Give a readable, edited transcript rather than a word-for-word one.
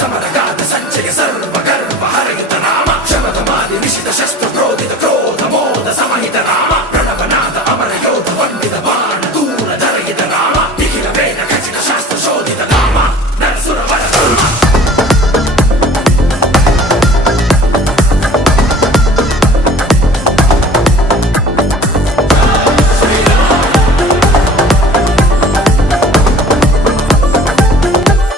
ಸಮರಗಾದ ಸಂಚಯ ಸರ್ವ ಗರ್ವ ಹರಯುತ ನಾಮ ಶಮದ ಮಾಲಿ ವಿಷಿತ ಶಸ್ತ್ರ ಕ್ರೋಧಿತ ಕ್ರೋಧ